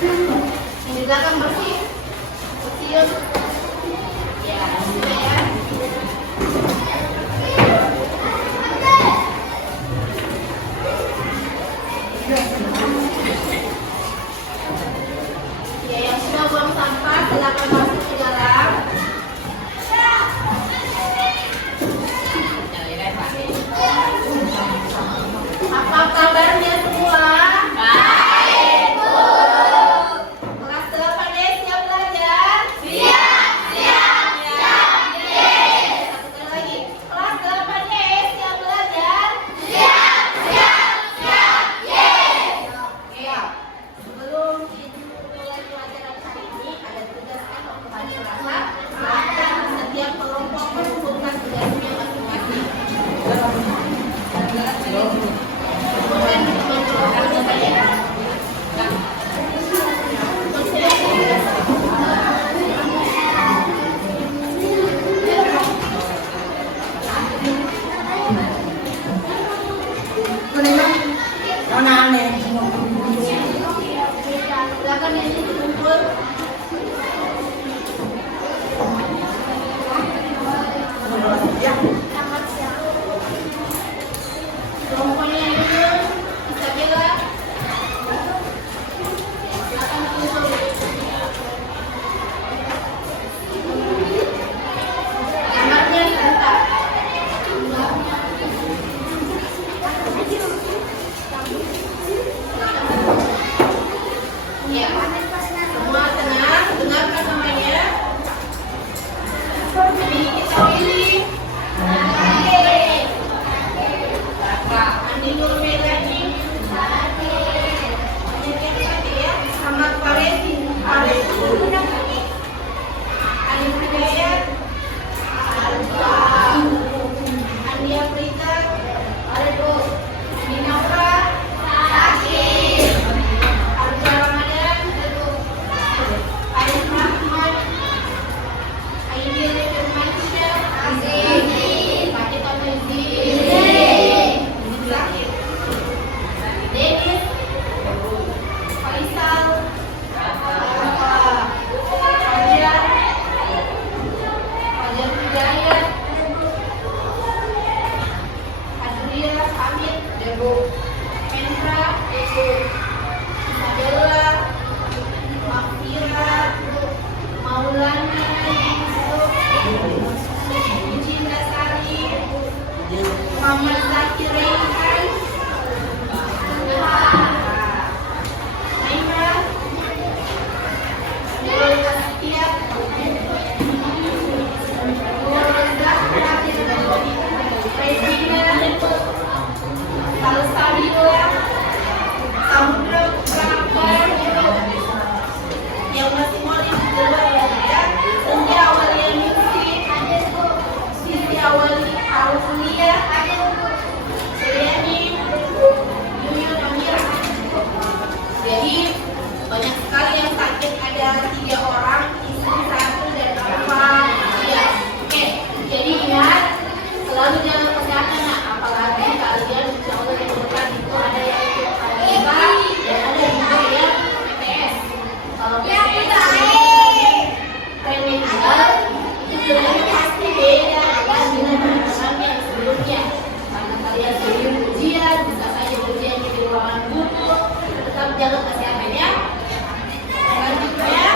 Di belakang bersih. Bersih. Ya, sudah ya. Ya, yang sudah buang sampah silakan masuk ke dalam. Apa kabarnya semua? Baik, Bu. Kelas 8 siap belajar? Siap, siap, siap. Satu kali lagi. Kelas 8 siap belajar? Siap, siap, siap. Oke. Sebelum dimulai pelajaran hari ini, ada tugas atau hari Selasa. Silahkan setiap kelompok mengumpulkan tugasnya masing-masing. Kemudian mencoba saya. Silakan ini dikumpul. Kelompoknya ini Isabella. Silakan dikumpul. Gambarnya sebentar. Ya, semua tenang, dengarkan namanya. Ini kita pilih. Andi Nur Melani. Ahmad Faredi. Alif Hidayat. Andi Afrika. Minaura. Arja Ramadan. Arif Rahman. Aidil Firmansyah. Fatih Tamizi. Dennis. Faisal. Fajar Hidayat. Adria Hamid. Hendra. Isabella. Mafira. Maulana. Uji Nasari. Muhammad Zakir Rehan. Naima. Nurul Kastia. Nurul Zahra. Regina. Salsabila. Samudra Putra. Yang masih mau dicoba ya. Senja Awalia Misi. Sisi Aulia. Suryani. Yuyun Amira. Jadi banyak sekali yang sakit, ada 3 orang, istri 1 dan bapak. Ya, oke. Jadi ingat, selalu jaga kesehatan. Nah, apalagi kalian insya Allah yang depan itu ada yang ikut pramuka dan ada juga yang PPS. Kalau PPS remedial itu sebenarnya pasti beda dengan teman-teman yang sebelumnya. Karena kalian sebelum ujian, bisa saja ujiannya di ruangan guru, tetap jaga kesehatannya. Selanjutnya,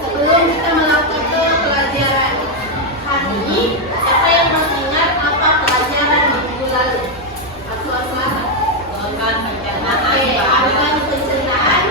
sebelum kita melakukan pelajaran hari ini, siapa yang masih ingat apa pelajaran minggu lalu? Atau Selasa? Arukan pencernaan,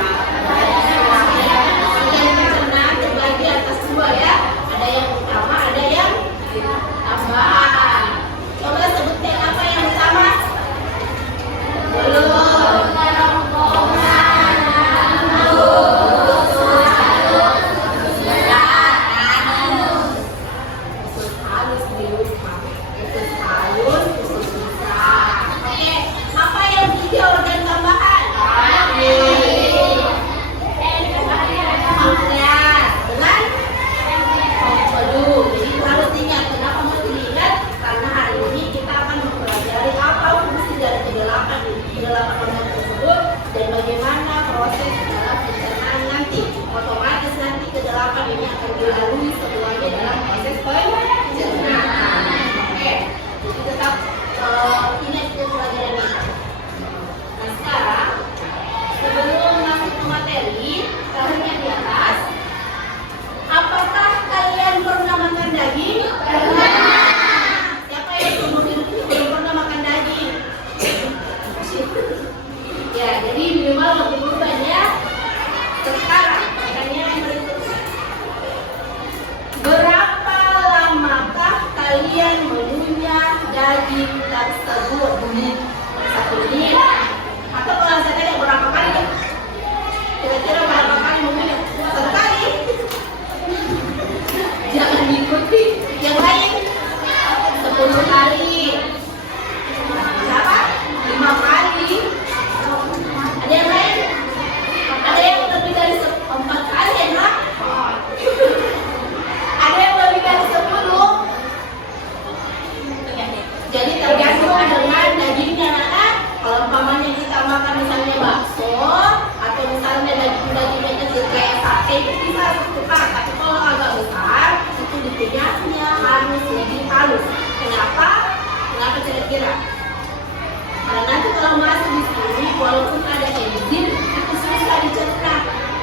Karena nanti kalau masuk di sini, walaupun ada enzim, itu susah dicerna.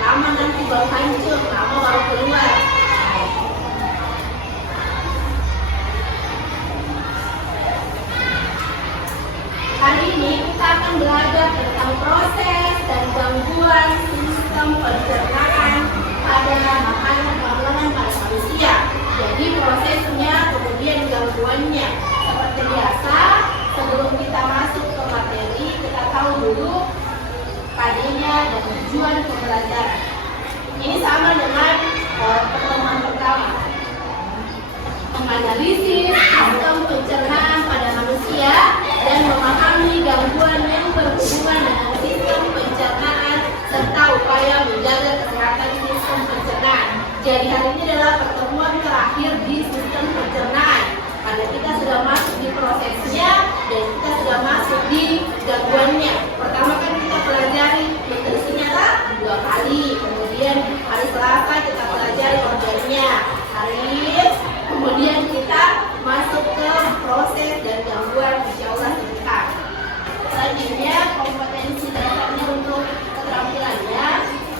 Lama nanti baru hancur, lama baru keluar. Hari ini kita akan belajar tentang proses dan gangguan sistem pencernaan pada makanan pada manusia. Jadi prosesnya, kemudian gangguannya. Seperti biasa, sebelum kita masuk ke materi, kita tahu dulu tadinya dan tujuan pembelajaran. Ini sama dengan pertemuan pertama. Menganalisis sistem pencernaan pada manusia dan memahami gangguan yang berhubungan dengan sistem pencernaan serta upaya menjaga kesehatan sistem pencernaan. Jadi hari ini adalah pertemuan terakhir di sistem pencernaan. Karena kita sudah masuk di prosesnya dan kita sudah masuk di gangguannya. Pertama kan kita pelajari nutrisinya kan 2 kali. Kemudian hari Selasa kita pelajari organnya. Kemudian kita masuk ke proses dan gangguan, insya Allah sebentar. Selanjutnya kompetensi dasarnya untuk keterampilannya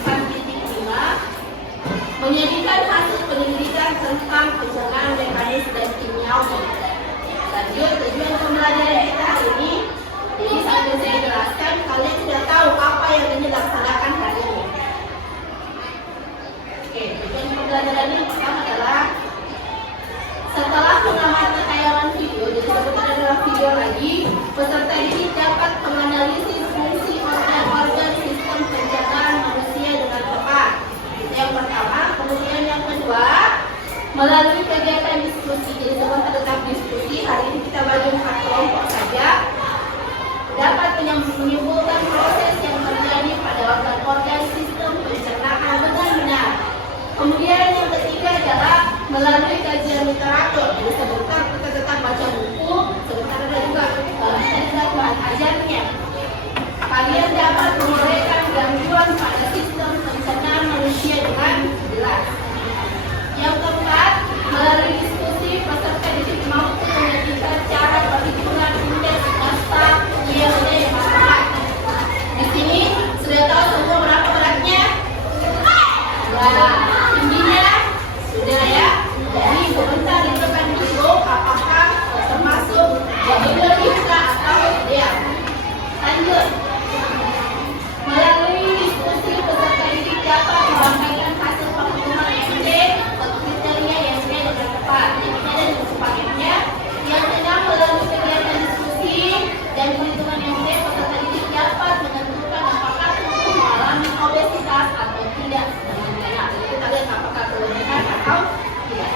4.5 menyajikan hasil penyelidikan tentang pencernaan mekanis dan kimiawi. Lanjut tujuan pembelajaran kita hari ini. Jadi sambil saya jelaskan, kalian sudah tahu apa yang ingin dilaksanakan hari ini. Oke, tujuan pembelajaran yang pertama adalah setelah mengamati tayangan video, jadi sebentar adalah video lagi, peserta didik dapat menganalisis fungsi organ-organ sistem pencernaan manusia dengan tepat. Itu yang pertama. Kemudian yang kedua, melalui kegiatan diskusi, jadi sebentar tetap diskusi. Hari ini kita bagi 4 kelompok saja. Dapat menyimpulkan proses yang terjadi pada organ-organ sistem pencernaan dengan benar. Kemudian yang ketiga adalah melalui kajian literatur. Jadi sebentar kita tetap baca buku, sebentar ada juga bahan ajarnya. Kalian dapat menguraikan gangguan pada sistem pencernaan manusia dengan jelas. Yang keempat, melalui diskusi peserta didik mampu menyajikan cara perhitungan indeks massa ILD masalah. Di sini sudah tahu semua berapa beratnya? Ya. Tingginya sudah ya. Jadi sebentar ditekan dulu apakah termasuk lebih atau tidak. Lanjut. Melalui diskusi peserta didik dapat menyampaikan hasil penghitungan MD atau kriteria yang dengan tepat. Ini ada di buku paketnya. Yang keenam, melalui kegiatan diskusi dan perhitungan MD peserta didik dapat menentukan apakah tubuh mengalami obesitas atau tidak. Kita lihat apakah kelebihan atau tidak.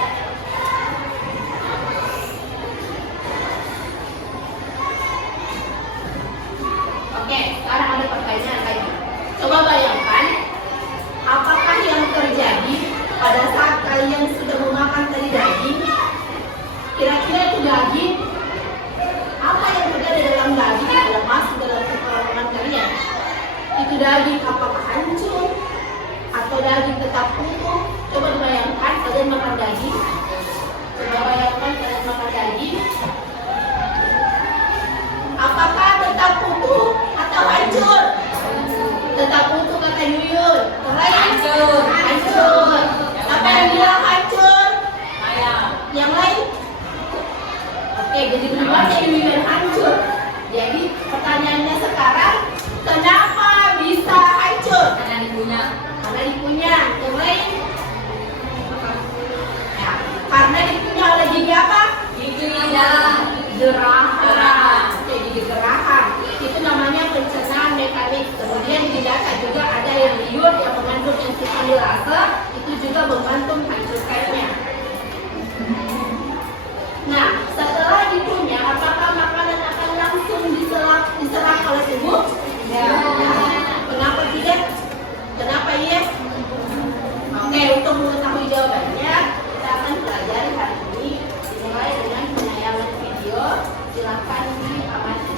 Oke, sekarang ada pertanyaan lagi. Coba bayangkan, apakah yang terjadi pada saat kalian sudah memakan tadi daging? Kira-kira itu daging, apa yang terjadi dalam daging dalam masuk dalam kerongkongan kalian? Itu daging apakah hancur? Atau daging tetap utuh? Coba bayangkan kalian makan daging. Coba bayangkan kalian makan daging. Apakah tetap utuh atau hancur? Tetap utuh kata Yuyun. Hancur. Hancur. Apa yang bilang hancur? Yang lain? Oke, jadi gimana Yuyun hancur? Jadi pertanyaannya sekarang, kenapa bisa hancur? Karena dikunyah. Yang lain? Ya, karena dikunyah oleh gigi apa? Gigi gerahan. Jadi gerahan. Itu namanya pencernaan mekanik. Kemudian di data juga ada yang liur yang mengandung enzim amilase, itu juga membantu menghancurkannya. Nah, setelah dikunyah, apakah makanan akan langsung diserap oleh tubuh? Ya. Kenapa tidak? Kenapa iya? Oke, untuk mengetahui jawabannya, kita akan pelajari hari ini. Dimulai dengan penayangan video. Silakan diamati.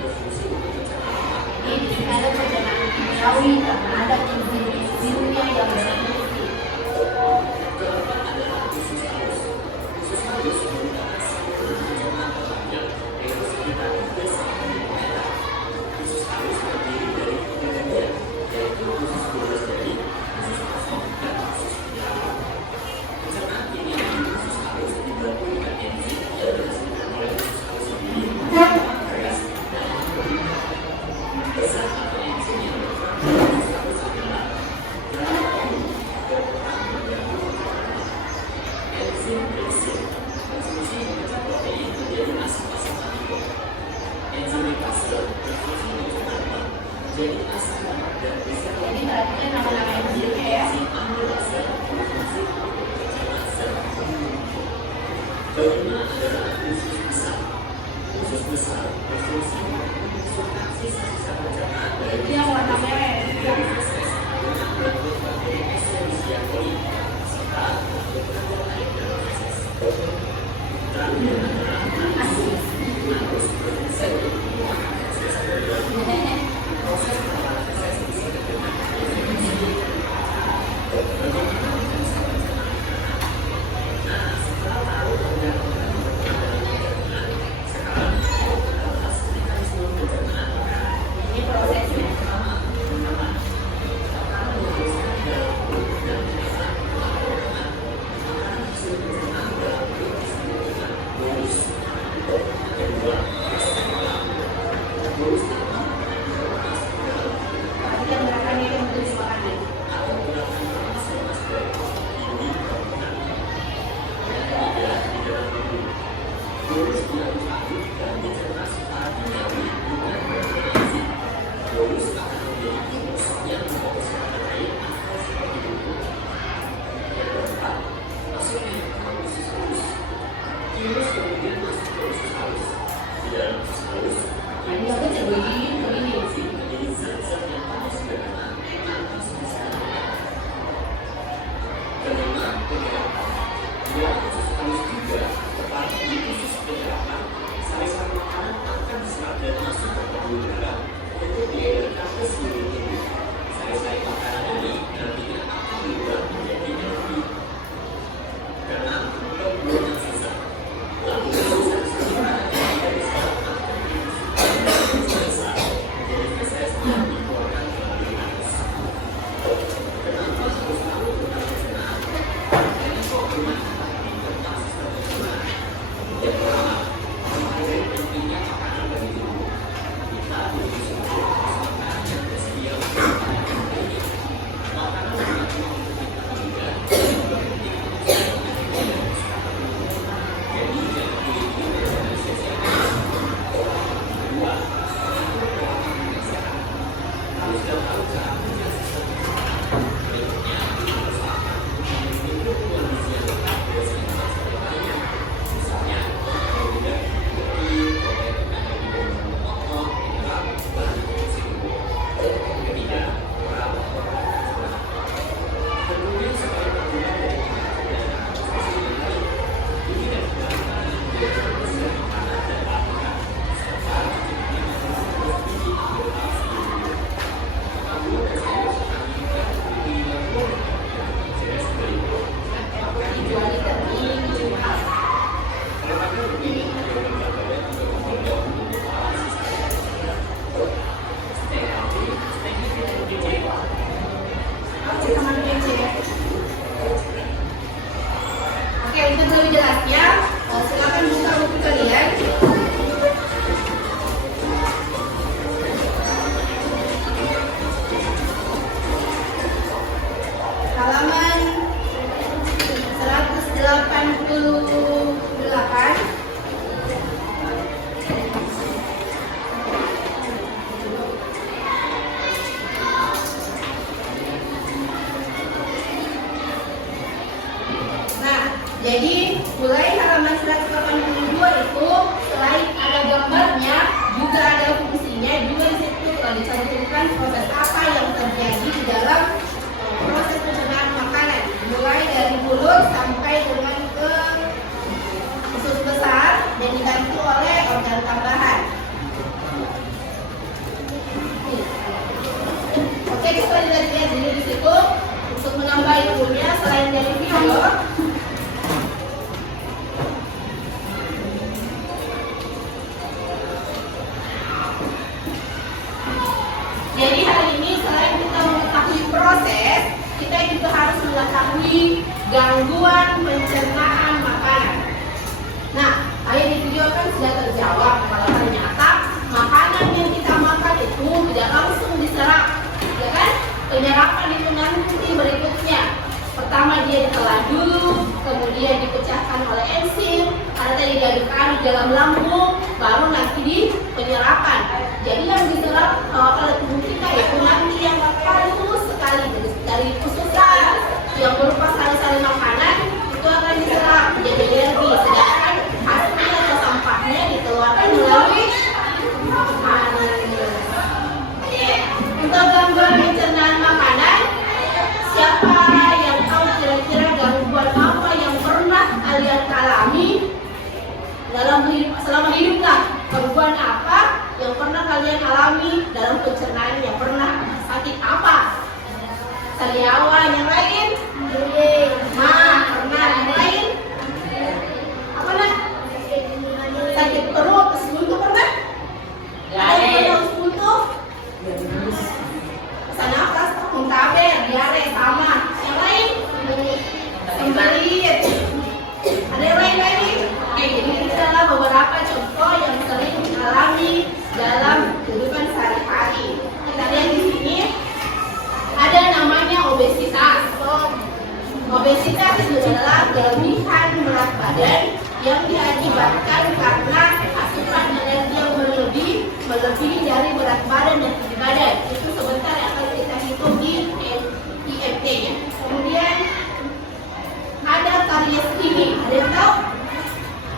Jadi di sini ada pencernaan kimiawi karena ada enzim-enzimnya yang berfungsi. Jadi perhatikan nama-nama enzimnya ya. Ini yang warna merah. Ini prosesnya. Perhatikan gerakannya yang untuk dimakanin. Ini apa sih? ilmunya selain dari video. Jadi hari ini selain kita mengetahui proses, kita juga harus mengetahui gangguan pencernaan makanan. Nah, tadi di video kan sudah terjawab kalau ternyata makanan yang kita makan itu tidak langsung diserap, ya kan? Penyerapan itu nanti berikutnya. Pertama dia ditelan dulu, kemudian dipecahkan oleh enzim, karena tadi diaduk-aduk dalam lambung, baru nanti di penyerapan. Jadi yang diserap oleh tubuh kita itu nanti yang halus sekali dari usus yang berupa sari-sari makanan itu akan diserap menjadi energi, sedangkan hasilnya atau sampahnya dikeluarkan melalui makanan. Untuk gangguan pencernaan makanan, siapa yang tahu kira-kira gangguan apa yang pernah kalian alami dalam selama hidup lah? Gangguan apa yang pernah kalian alami dalam pencernaan? Yang pernah sakit apa? Sariawan, yang lain? Pernah. Yang lain? Apa nak? Sakit perut, sebuntu pernah? Ada yang pernah sebuntu? Pesan nafas, muntaber, diare, sama. Yang lain? Sembelit. Ada yang lain lagi? Oke, jadi ini adalah beberapa contoh yang sering dialami dalam kehidupan sehari-hari. Kita lihat di sini ada namanya obesitas. Obesitas itu adalah kelebihan berat badan yang diakibatkan karena asupan energi yang melebihi dari berat badan dan tinggi badan. Itu sebentar yang akan kita hitung di IMT nya. Kemudian ada karies gigi. Ada yang tahu?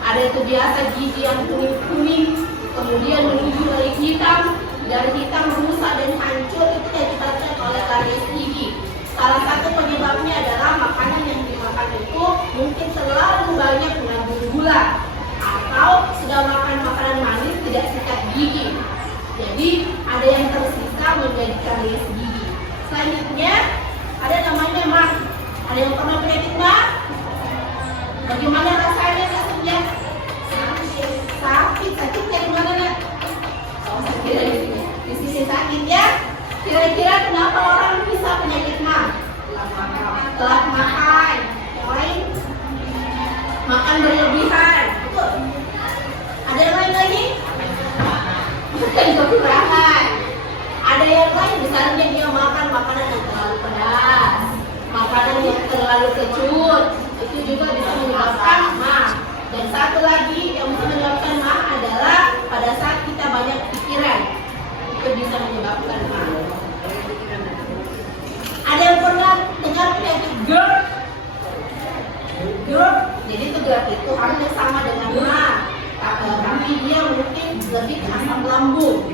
Ada itu biasa gigi yang kuning-kuning, kemudian menuju dari hitam rusak dan hancur, itu diakibatkan oleh karies gigi. Salah satu penyebabnya adalah makanan yang dimakan itu mungkin terlalu banyak mengandung gula atau sudah makan makanan manis tidak sikat gigi. Jadi ada yang tersisa menjadi karies gigi. Selanjutnya ada namanya MAC. Ada yang pernah penyakit MAC? Bagaimana rasanya sakitnya? Sakit dari mana nak? Oh, sakit di sini sakit ya. Kira-kira kenapa orang bisa penyakit MAC? Telat makan. Yang lain? Makan berlebihan. Betul. Ada yang lain lagi? Makan kekurangan. Ada yang lain, misalnya dia makan makanan yang terlalu pedas, makanan yang terlalu kecut, itu juga bisa menyebabkan MAC. Dan satu lagi yang bisa menyebabkan MAC adalah pada saat kita banyak pikiran, itu bisa menyebabkan MAC. Ada yang pernah dengar penyakit GERD? GERD, jadi itu GERD itu hampir sama dengan MAC, tapi dia mungkin lebih ke asam lambung.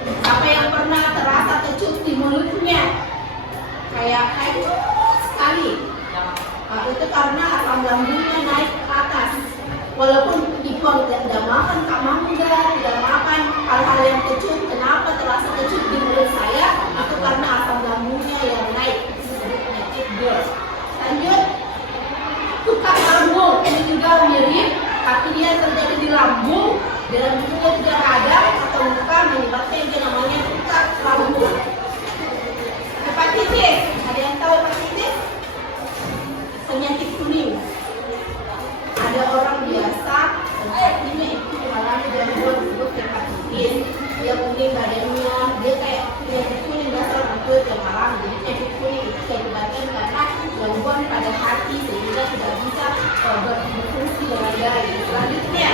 Siapa yang pernah terasa kecut di mulutnya? Kayak sekali. Itu karena asam lambungnya naik ke atas. Walaupun ibu tidak makan kak mangga, tidak makan hal-hal yang kecut, kenapa terasa kecut di mulut saya? Itu karena asam lambungnya yang naik. Penyakit GERD. Lanjut, tukar lambung. Ini juga mirip, tapi dia terjadi di lambung. Dalam bentuknya tidak radang atau muka, menyebabkan yang namanya tukar lambung. Hepatitis. Ada yang tahu hepatitis? Penyakit kuning. Ada orang biasa ini mengalami gangguan disebut hepatitis. Dia kuning badannya, dia kayak penyakit kuning dasar itu yang alami. Jadi penyakit kuning itu diakibatkan karena gangguan pada hati sehingga tidak bisa berfungsi dengan baik. Selanjutnya,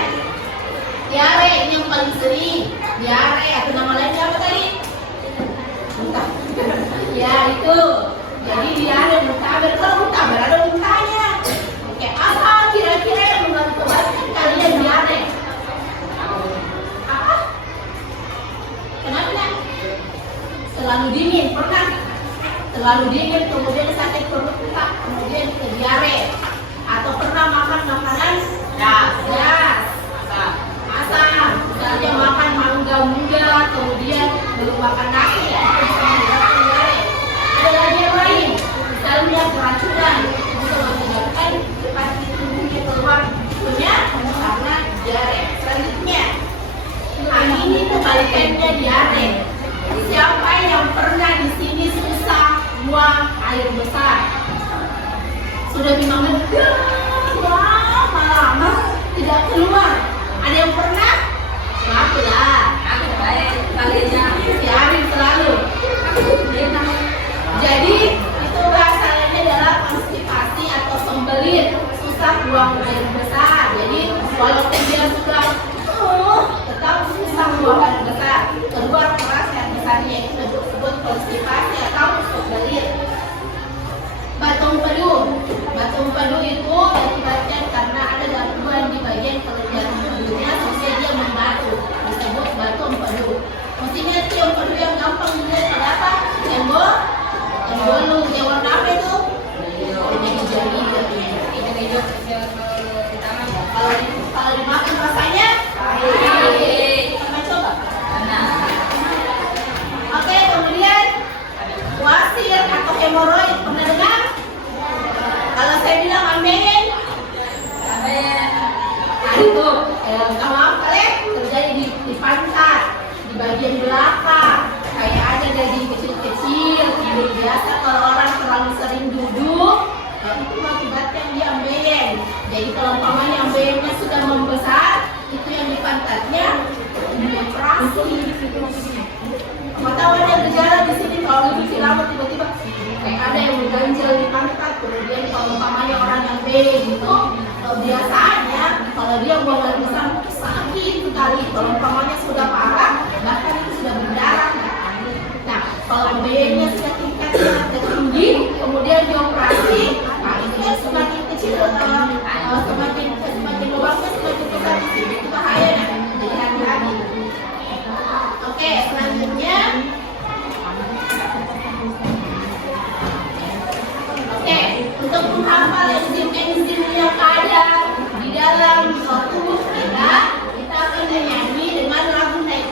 diare. Ini yang paling sering. Diare atau nama lainnya apa tadi? Muntah. Ya itu. Jadi diare, muntaber. Kalau muntaber ada muntahnya. Oke, apa kira-kira yang mengakibatkan kalian diare? Apa? Kenapa? Terlalu dingin, pernah? Terlalu dingin, kemudian sakit perut, kemudian diare. Atau pernah makan makanan gas, asam, misalnya makan mangga muda, kemudian belum makan nasi, itu bisa menyebabkan diare. Ada lagi yang lain, misalnya keracunan kebalikannya diare. Siapa yang pernah di sini susah buang air besar? Sudah bimbang lama tidak keluar. Ada yang pernah? Aku lah. Aku baik kalinya. Biarin selalu. Jadi itu bahasanya adalah konstipasi atau sembelit, susah buang air besar. Jadi walaupun dia sudah tetap susah buang air besar. Keluar keras yang besarnya itu disebut konstipasi atau sembelit. Batung pedu itu akibatnya karena ada gangguan di bagian kelenjar pedunya sehingga dia membatu, disebut batung pedu. Maksudnya tiang pedu yang gampang dilihat pada apa? Cembol, yang warna apa itu? Hijau. Kalau dimakan rasanya? Sama coba. Oke, kemudian wasir atau hemoroid pernah dengar? Kalau saya bilang amin. Nah itu, maaf kalian terjadi di pantat, di bagian belakang, kayak ada daging kecil-kecil. Ini biasa kalau orang terlalu sering duduk, itu mengakibatkan dia ambeien. Jadi kalau umpamanya ambeiennya sudah membesar, itu yang di pantatnya dioperasi. Mau tahu ada gejala di sini kalau lebih lama tiba-tiba kayak ada yang mengganjal di pantat. Kemudian kalau umpamanya orang yang gitu, biasanya kalau dia buang air besar sakit sekali. Kalau umpamanya sudah parah, bahkan itu sudah berdarah. Nah, kalau B-nya sudah tingkatnya tinggi, kemudian dioperasi, nah itu yang semakin kecil, semakin lubangnya semakin besar di sini, itu bahaya. Jadi hati-hati. Oke, selanjutnya. Oke, untuk menghafal enzim-enzim yang ada di dalam tubuh kita akan menyanyi dengan lagu naik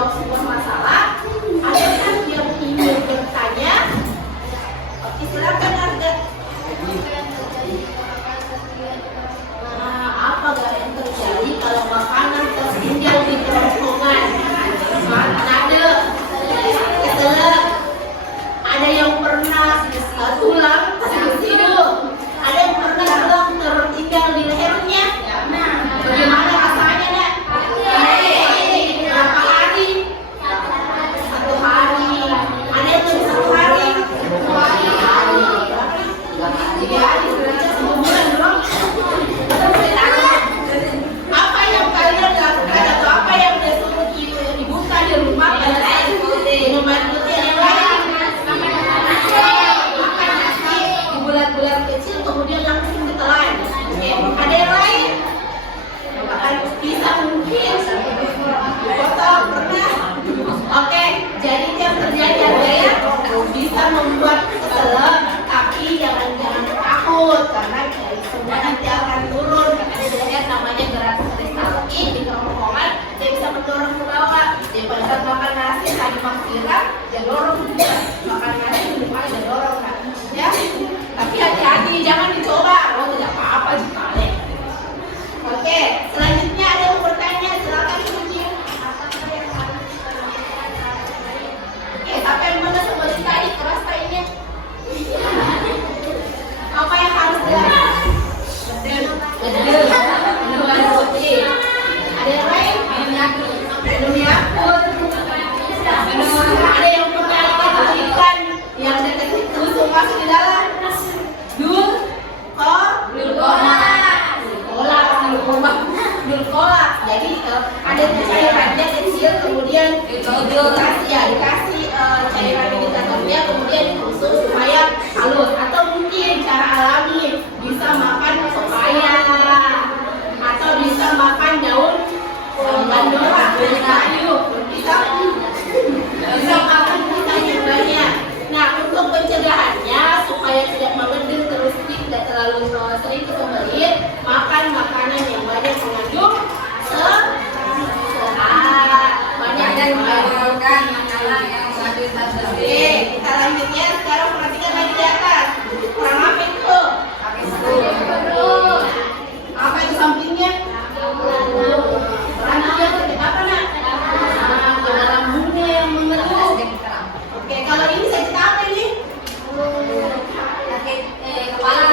menjawab sebuah masalah. Ada kan yang ingin bertanya? Oke, silakan Arga. Apa gak yang terjadi kalau makanan tertinggal di kerongkongan? Ada keselak, ada yang pernah tulang tertidur, ada yang pernah tulang tertinggal di lehernya. Bagaimana rasanya, Nak? Berapa hari? 1 hari. Ada yang lebih 1 hari? 2 hari. 3 hari. Sebulan dong. Apa yang kalian lakukan atau apa yang disuruh dibuka di rumah pada saat minuman putih yang lain? Makan nasi di bulat-bulat kecil kemudian langsung ditelan. Ada yang lain? Makan pisang mungkin. Botol pernah? Oke, jadi yang terjadi adalah bisa membuat keselak, tapi jangan takut karena semua nanti akan turun. Ada namanya gerakan kristalin di kerongkongan, dia bisa mendorong ke bawah. Jadi pada saat makan nasi tadi maksiran, dia dorong juga. Makan nasi minuman dia dorong, ya. Tapi hati-hati, jangan dicoba. Oh, tidak apa-apa jika ada. Oke, selanjutnya ada yang bertanya, silakan Suci. Oke, siapa yang mana seperti tadi keras kayaknya? Apa yang harus dilakukan? Betul. Minuman putih. Ada yang lain? Minum Yakult. Ada yang pernah lihat ikan yang deteksi tusuk masuk di dalam? Glukola. Jadi ada cairannya kecil, kemudian dikasih cairan di dalamnya, kemudian ditusuk supaya halus. Atau mungkin cara alami bisa makan pepaya, atau bisa makan daun bandora, kayu, bisa makan pisangnya banyak. Nah, untuk pencegahannya supaya tidak mengedil terus tidak terlalu sering kebelit, makan makanan yang banyak mengandung serat, banyak dan mengandungkan makanan yang mengandung zat. Oke, kita lanjut ya. Sekarang perhatikan lagi di atas. Kurang apa itu? Apa itu sampingnya? Rambutnya sakit apa, Nak? Ada lambungnya yang mengeluh. Oke, kalau ini sakit apa ini? Sakit kepala.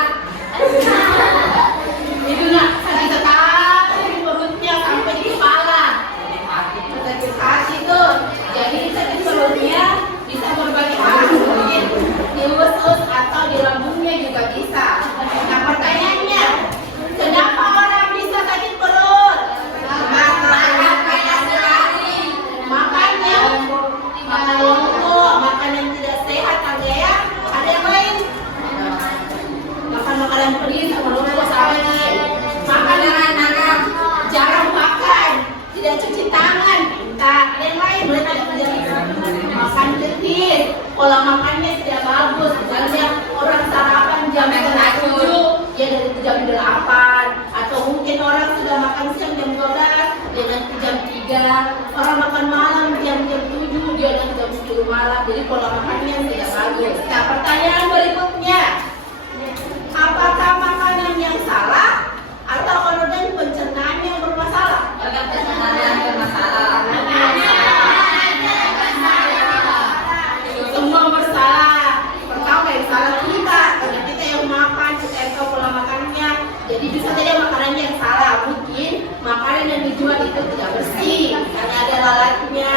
Itu Nak, sakit sekali di perutnya sampai di kepala. Sakit hati tuh. Jadi sakit perutnya bisa berbagai hal, mungkin di usus atau di lambungnya juga bisa. Nah, pertanyaannya, kenapa orang bisa sakit perut? Makan lontong, makan yang tidak sehat kan ya? Ada yang lain? Makan makanan pedis sama lontong sama nih. Makan anak-anak jarang makan, tidak cuci tangan. Nah, ada yang lain? Makan ketis, pola makannya tidak bagus. Misalnya orang sarapan jam 7, dia dari jam 8, atau mungkin orang sudah makan siang jam 12, dia nanti jam 3. Orang makan malam jam 7, dia nanti jam 10 malam. Jadi pola makannya tidak bagus. Nah, pertanyaan berikutnya, apakah makanan yang salah atau organ pencernaan yang bermasalah? Organ pencernaan yang bermasalah. Semua bersalah. Pertama yang salah kita, karena kita yang makan, kita yang tahu pola makannya. Jadi bisa saja makanannya yang salah. Mungkin makanan yang dijual itu tidak bersih, karena ada lalatnya,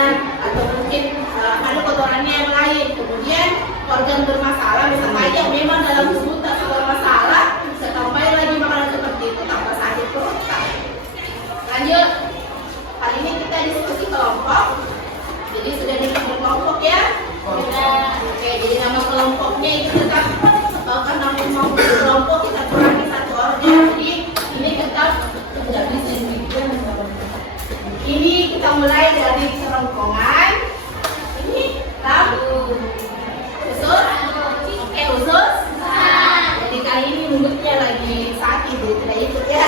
atau mungkin ada kotorannya yang lain. Kemudian organ bermasalah, bisa saja memang dalam tubuh tak bermasalah, sampai lagi makanan seperti itu tambah sakit perut. Lanjut, kali ini kita diskusi kelompok. Jadi sudah dibikin kelompok ya. Oke, jadi nama kelompoknya itu tetap karena mau kelompok kita kurangi 1 organ. Jadi ini tetap tidak bisa dibikin. Ini kita mulai dari kerongkongan. Ini lambung, usus. Oke, usus. Jadi kali ini mulutnya lagi sakit, jadi tidak ikut ya.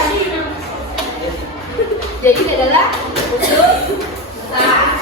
Jadi adalah usus besar.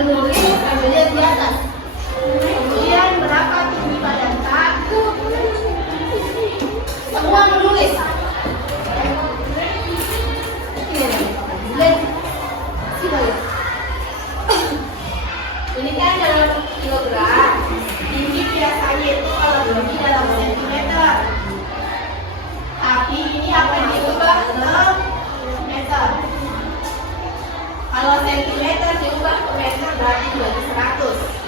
sambil nulis, sambil lihat di atas. Kemudian berapa tinggi badan Kak? Semua menulis. Ini kan dalam kilogram. Tinggi biasanya itu kalau lebih dalam sentimeter. Tapi ini akan diubah ke meter. Kalau sentimeter diubah ke meter berarti 200.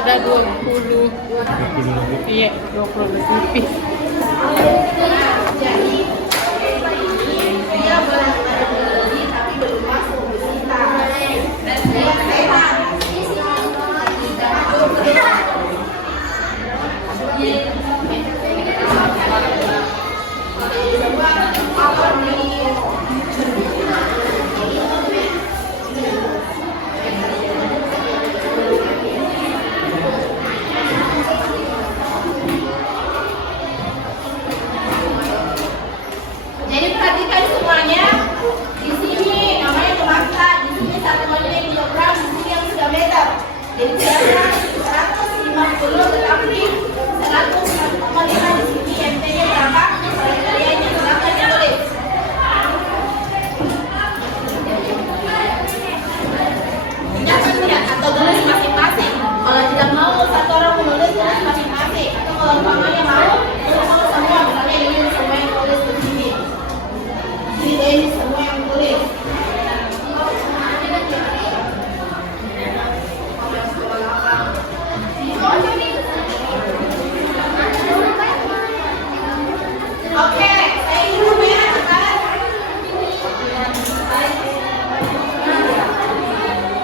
Ada 20. Iya, 20 lebih. Jadi dia beli tapi belum masuk kita. Dan dia sehat. Jadi perhatikan semuanya. Di sini namanya kemaksa. Di sini satuannya yang kilogram, di sini yang sudah meter. Jadi saya 150 tetapi 145 di sini. MT-nya berapa? Kalian-kaliannya silakan ya boleh. Jangan tidak atau tulis masing-masing. Kalau tidak mau satu orang menulis tulis masing-masing. Atau kalau umpamanya mau semua. Misalnya ini semua yang tulis di sini. Ini semua yang tulis. Oke, saya hitung ya sekarang. Oke,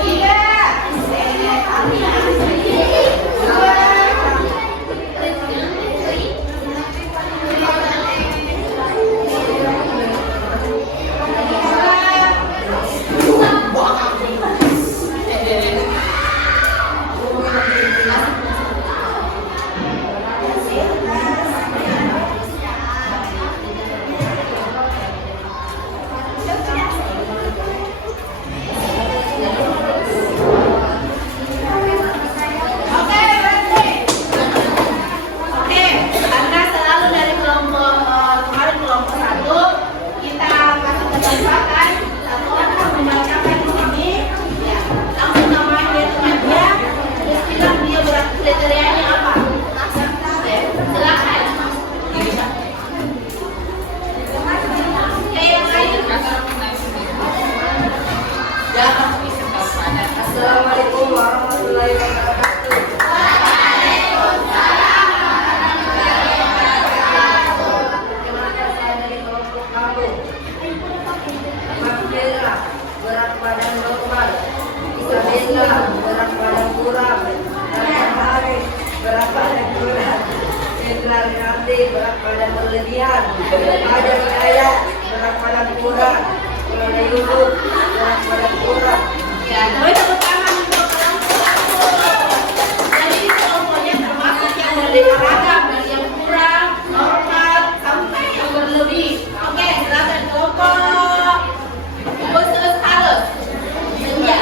3 Assalamualaikum warahmatullahi wabarakatuh. Terima kasih dari kelompok kamu. Makbela berat badan normal, Isabella berat badan kurang, dan Hari berat badan kurang, Jenderal Ramli berat badan berlebihan, ada Hidayat berat badan kurang, Ada Yusuf berat badan kurang. Ya, tapi tepuk tangan untuk kelompok. Jadi kelompoknya termasuk yang beragam dari yang kurang, normal, sampai yang berlebih. Oke, silakan kelompok. Khusus halus. Senja.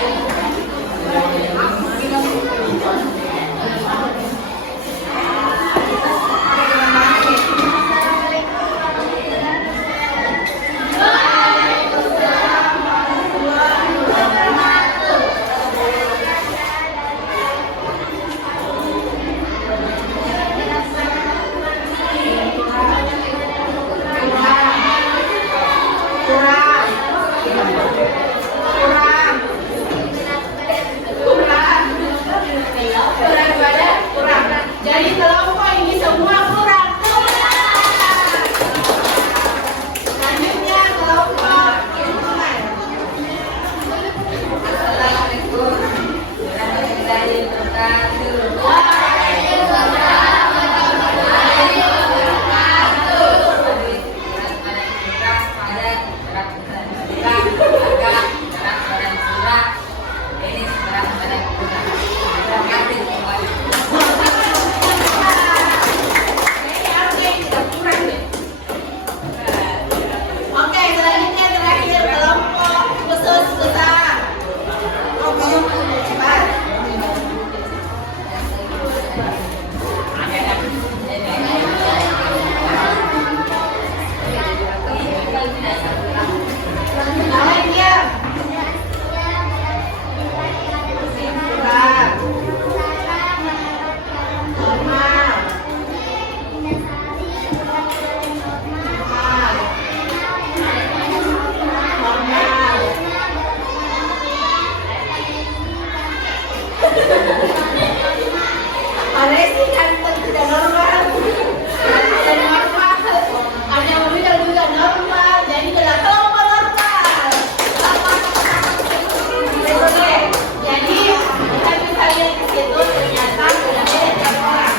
Jadi kelompok ini semua kurang. Selanjutnya kelompok lingkungan. Assalamualaikum warahmatullahi wabarakatuh. Waalaikumsalam warahmatullahi wabarakatuh. Berat badan kurang, berat badan kurang, ini berat badan kurang. Terima kasih semuanya. Oke, selanjutnya terakhir kelompok khusus besar. Oke, cepat. Lawan dia. Kurang. Normal. Resi ganteng tidak normal, ada normal, ada yang muda juga normal, jadi tidak kelompok normal. Oke, jadi kita bisa lihat di situ ternyata sudah beda tiap orang.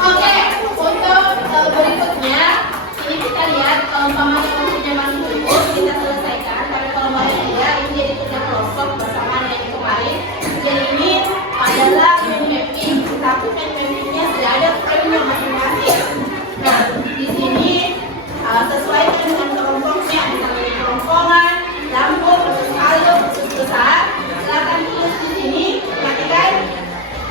Oke, untuk berikutnya ini kita lihat umpamanya untuk zaman dulu kita selesaikan, tapi kalau mau tidak ini jadi tiga kelompok bersamaan yang kemarin. Jadi ini adalah mapping, tapi mappingnya sudah ada frame-nya masing-masing. Nah, di sini sesuaikan dengan kelompoknya, misalnya kelompokan, lampu, khusus alur, khusus besar. Silakan tulis di sini, perhatikan.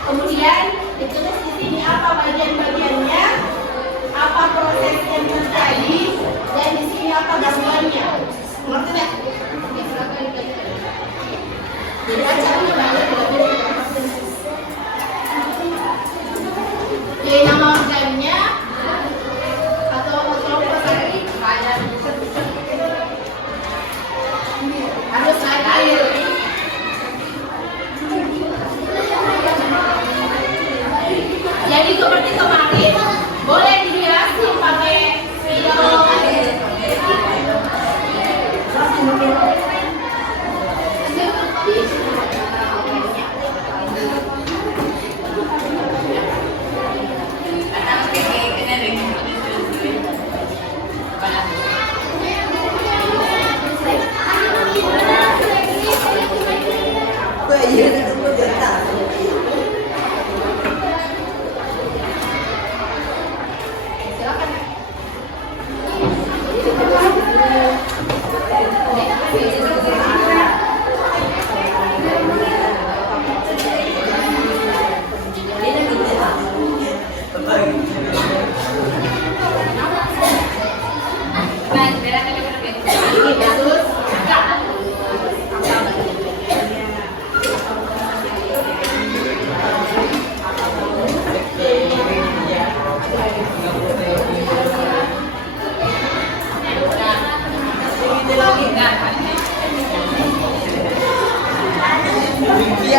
Kemudian ditulis di sini apa bagian-bagiannya, apa proses yang terjadi, dan di sini apa gangguannya. Ngerti nggak? Oke, silakan dikasih. Jadi acaranya banyak lebih. Jadi nama organnya atau kelompok tadi harus naik air. Jadi seperti kemarin boleh dihiasi pakai video.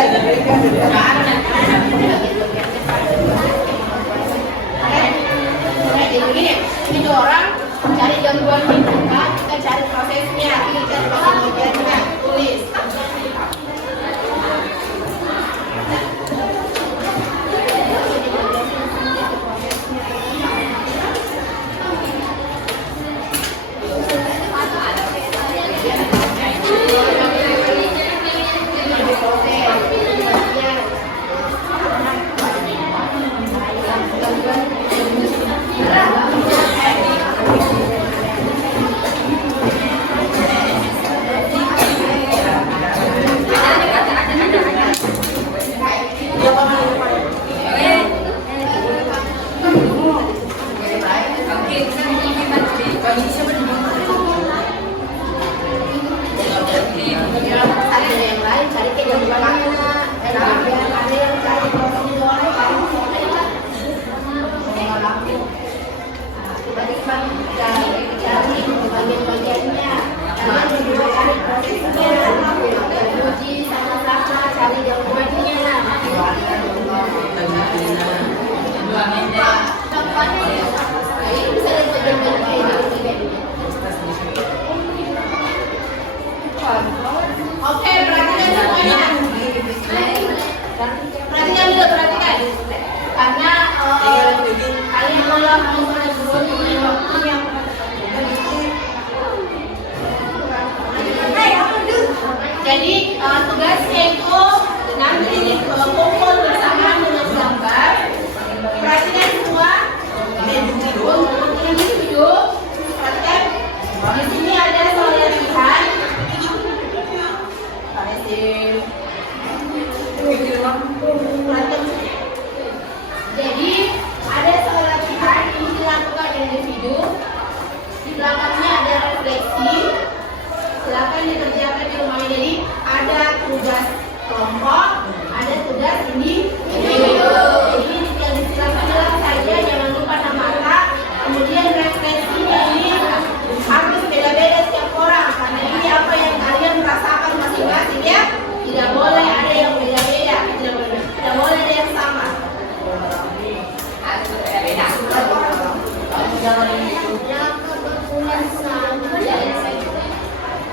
Jadi begini, ini orang cari gangguan kita cari prosesnya, ini cari bagian-bagiannya, tulis. Oke, perhatikan semuanya. Perhatikan dulu, perhatikan. Karena kalian malah mau waktunya. Jadi tugasnya itu nanti kumpul bersama dengan gambar. Perhatikan semua. Ini duduk. Perhatikan. Di sini ada soal latihan. Jadi ada soal latihan ini dilakukan individu. Di belakangnya ada refleksi. Silakan dikerjakan di rumahnya. Jadi ada tugas kelompok, ada tugas individu. Jadi yang disilakan adalah saja jangan lupa nama. Kemudian refleksinya ini harus beda-beda setiap orang karena ini apa yang kalian rasakan masing-masing ya. Tidak boleh ada yang beda-beda, tidak boleh ada yang sama.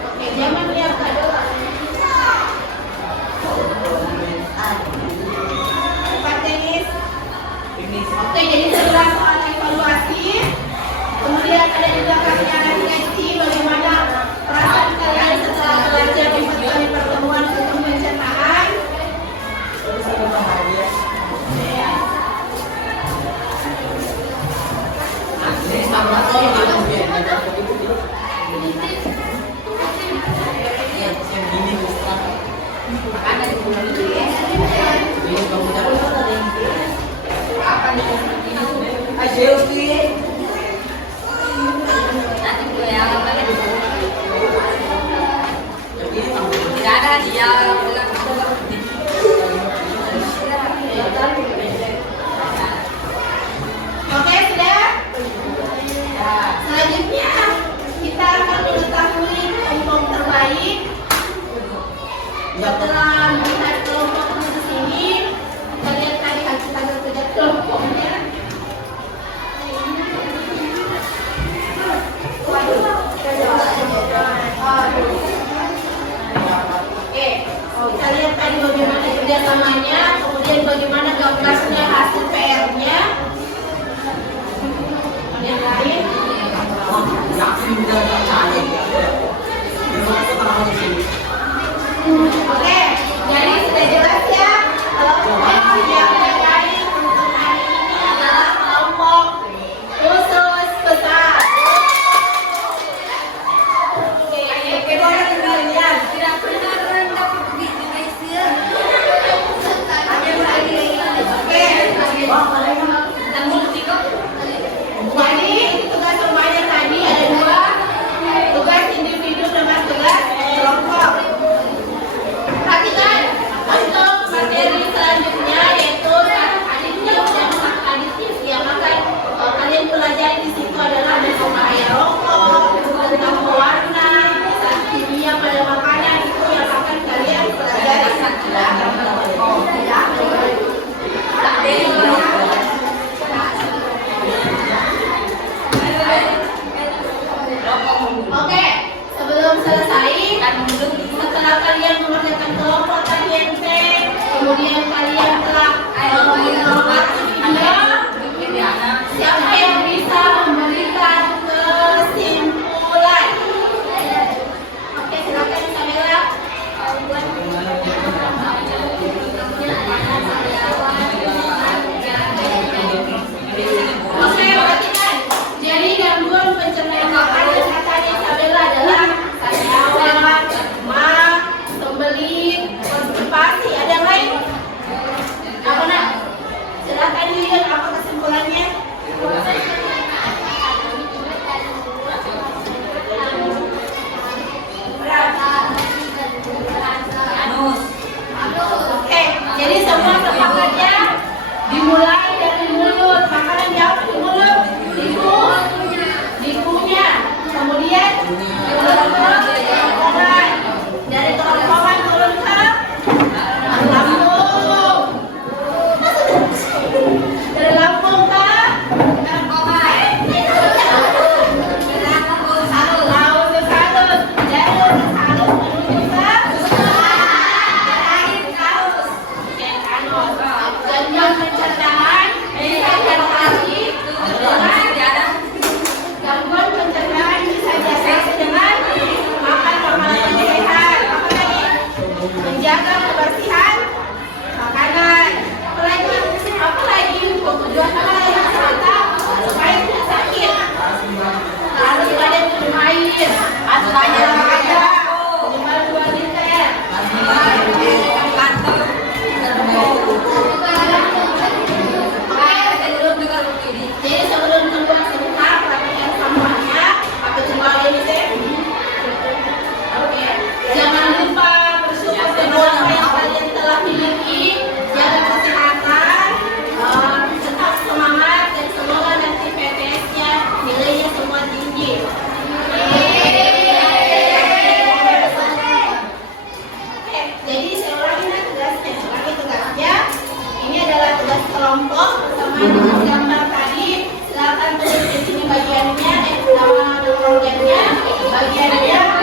Oke, jangan lihat kado. Tenis. Oke, jadi setelah soal evaluasi, kemudian ada juga kasih refleksi bagaimana perasaan kalian setelah belajar di pertemuan sistem pencernaan. Oke, sudah? Selanjutnya kita akan mengetahui kelompok terbaik. Setelah melihat kelompok di sini, kita lihat tadi hasil kerja kelompoknya. Oke, kita lihat tadi bagaimana kerjasamanya, kemudian bagaimana gambarnya hasil PR-nya. Yang lain. Oke, jadi sudah jelas ya. Kelompok yang terkait untuk hari ini adalah kelompok khusus besar. Oke, boleh kembalian. Tidak pernah rendah di Malaysia. Jadi tugas rumahnya tadi ada dua, tugas individu dan tugas kelompok. kemudian kalian telah melewati video. Siapa yang bisa memberikan kesimpulan? Oke, silakan Isabella. Oke, perhatikan. Jadi gangguan pencernaan makanan kata Isabella adalah sariawan, lemah, sembelit, konstipasi. Ada yang lain? Apa nak? Silakan lihat apa kesimpulannya. Oke, jadi semua sepakat ya. Dimulai dari mulut, makanan jauh di mulut, likunya, kemudian kerongkongan, dari kerongkongan turun ke lambung, dari lambung ke laut ke salus, dari salus menuju ke gangguan pencernaan bisa diatasi dengan gangguan pencernaan bisa diatasi dengan makan makanan sehat. Apa lagi? Menjaga kebersihan makanan. Apa lagi? Tujuan apa lagi? Supaya tidak sakit. Harus badan minum air. Atau banyak olahraga. Minimal 2 liter. Jadi sebelum keluar sebentar, perhatikan semuanya. Apa coba ini sih? Oke. Jangan lupa bersyukur dengan apa yang kalian telah miliki. Jaga kesehatan, tetap semangat dan semoga nanti PTS-nya nilainya semua tinggi. Oke, jadi saya ulangi tugasnya. Ini adalah tugas kelompok bersama dengan gambar tadi. Silakan tulis di sini bagiannya, nama organnya, bagiannya.